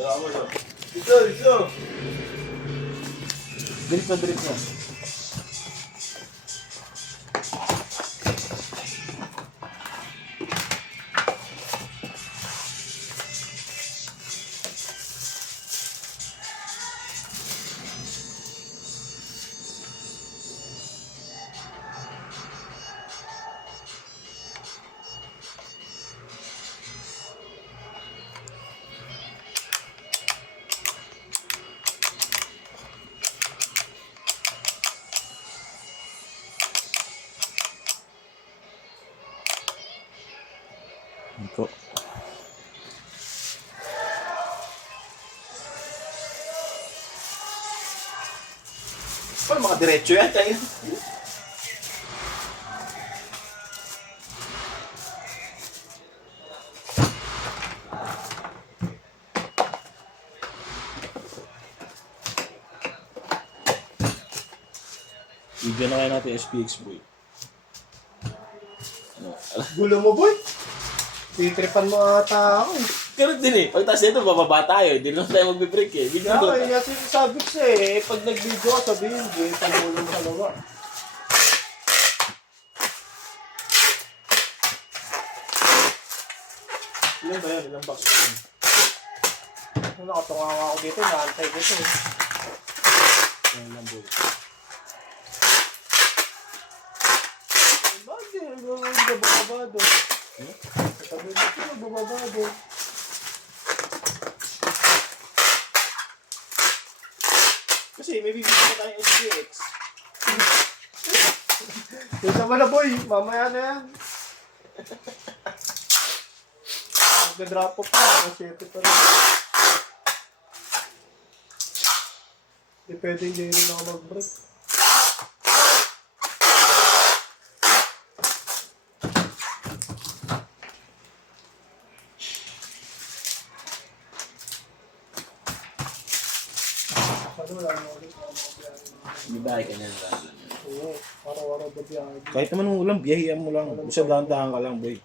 Dito, dito. Drip na drip na. Ito. Paano mga diretso yan? Tayo. Video na kaya natin SPX boy. Ano? Gulo mo, boy. Titripan mo ata ako eh. Ganun din eh. Pagtas nito, bababa tayo. Hindi naman tayo magbe-break eh. Video Kaya doon. kaya sinasabi ko siya eh. Pag nag-video ka, sabihin, di, pag-ulo mo sa lawa. Ilan ba yan? Ilang box ba yun? Nakatunga nga ako dito, naantay ko ito eh. Ayun lang boy. Bakit? Hindi bababado. Sabi dito, bababado. Kasi may bibigyan pa tayong SPX. Yung sama na boy, mamaya na yan. Nag-drop off pa, nasete pa rin. Hindi pwede hindi rin ako mag-break. Ano wala mo ulit? Bibahay ka niyan lang. Oo, araw-araw ba biyahe? Kahit naman ulam, biyahian mo lang. Isa dahan-dahan ka lang boy.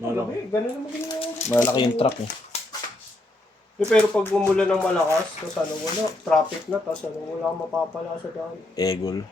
Malaki, ganun naman ginagawa. Malaki yung truck eh. Pero pag umulan ng malakas, tapos ano wala, traffic na, tapos ano wala kang mapapala sa daan. Egol.